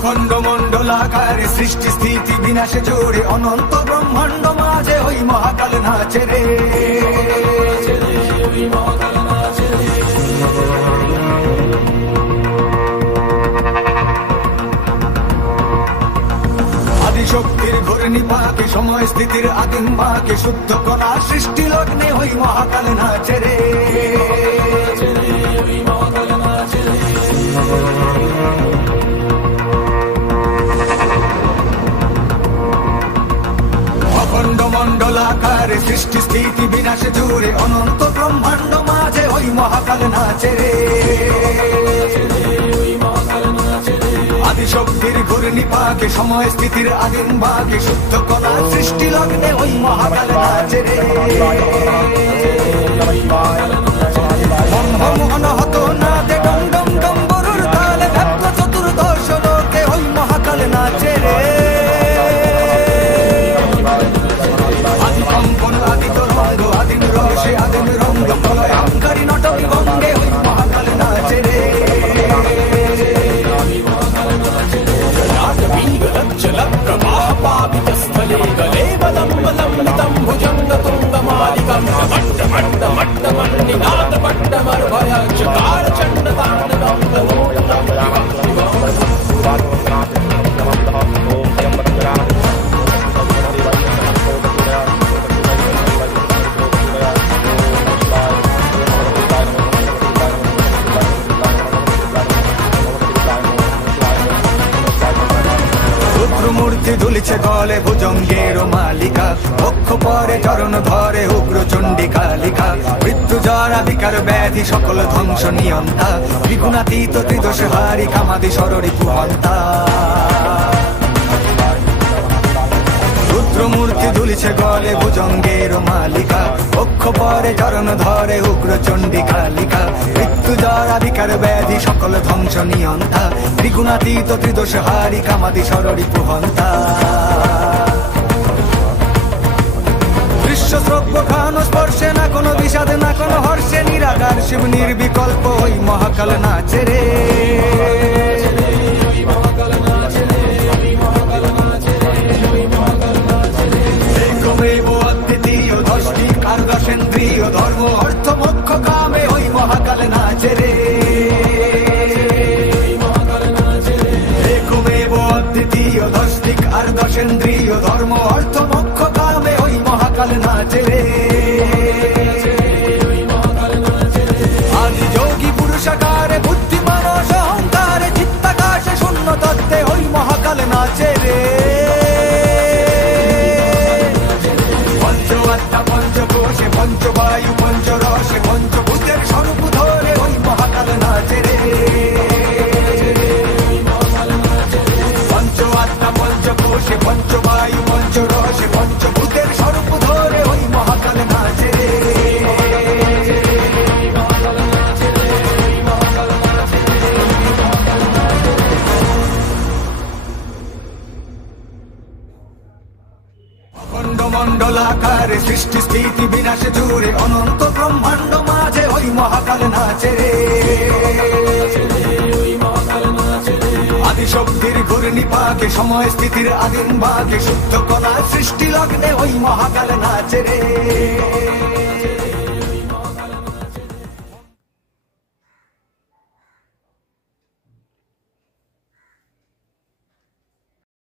অখণ্ড মণ্ডলাকারে সৃষ্টি স্থিতি বিনাশে জোরে অনন্ত ব্রহ্মাণ্ড মাঝে ওই মহাকাল নাচে রে। আদিশক্তির ঘূর্ণি পাকে সময় স্থিতির আদিম বাকে শুদ্ধ কণা সৃষ্টি লগ্নে ওই মহাকাল নাচে রে। অখণ্ড মণ্ডলাকারে সৃষ্টি স্থিতি বিনাশে জুড়ে অনন্ত ব্রহ্মাণ্ড মাঝে ওই মহাকাল নাচে রে। আদিশক্তির ঘূর্ণি পাকে সময় স্থিতির আদিম বাকে শুদ্ধ কণা সৃষ্টি লগ্নে ওই মহাকাল নাচে রে। অনাহত নাদে ডম ডম ডম্বরুর তালে ব্যাপ্ত চতুর্দশ লোকে ওই মহাকাল নাচে রে। আদি কম্পন আদি তরঙ্গ আদিম রসে আদিম রঙ্গ প্রলয় অঙ্কারী নটক গঙ্গে ওই মহাকাল নাচে রে। স্থলে গলে বলম বলম নিতম ভুজঙ্গ তুঙ্গ মালিকম মট্ট মট্ট মট্ট মন্নিনাদ মট্ট মর ভয় চকার চণ্ড তাণ্ডবম মূর্তি দুলিছে গলে ভুজঙ্গের মালিকা বক্ষ পরে চরণ ধরে উগ্র চণ্ডী কালিকা মৃত্যু জরা বিকার ব্যাধি সকল ধ্বংস নিয়ন্তা ত্রিগুণাতীত ত্রিদোষ হারি কামাদি সররি পুহন্তা। রুদ্রমূর্তি দুলিছে গলে ভুজঙ্গের মালিকা বক্ষ পরে চরণ ধরে উগ্র চণ্ডী কালিকা মৃত্যু জরা বিকার ব্যাধি সকল ধ্বংস নিয়ন্তা ত্রিগুণাতীত ত্রিদোষ হারি কামাদি সররি পুহন্তা। দৃশ্য শ্রব্য ঘ্রাণ স্পর্শে না কোনো বিষাদে না কোনো হর্ষে নিরাকার শিব নির্বিকল্প ওই মহাকাল নাচে রে। দশেন্দ্রিয় ধর্ম অর্থ মোক্ষ কামে ওই মহাকাল নাচে রে। একমেব অদ্বিতীয় দশদিক আর দশেন্দ্রিয় ধর্ম অর্থ মোক্ষ কামে ওই মহাকাল নাচে রে। আদি যোগী পুরুষাকারে বুদ্ধি মানস অহংকারে চিত্তাকাশে শূন্য তত্ত্বে ওই মহাকাল নাচে রে। পঞ্চকোশে পঞ্চবায়ু পঞ্চরসে পঞ্চভূতের স্বরূপ ধরে ওই মহাকাল নাচে রে। পঞ্চ আত্মা পঞ্চকোশে পঞ্চবায়ু পঞ্চরসে পঞ্চভূতের স্বরূপ ধরে ওই মহাকাল নাচে রে। মণ্ডলাকারে সৃষ্টি স্থিতি বিনাশে জুড়ে অনন্ত ব্রহ্মাণ্ড মাঝে ওই মহাকাল নাচে রে। আদিশক্তির ঘূর্ণি পাকে সময় স্থিতির আদিম বাকে শুদ্ধ কণা সৃষ্টি লগ্নে ওই মহাকাল নাচে রে।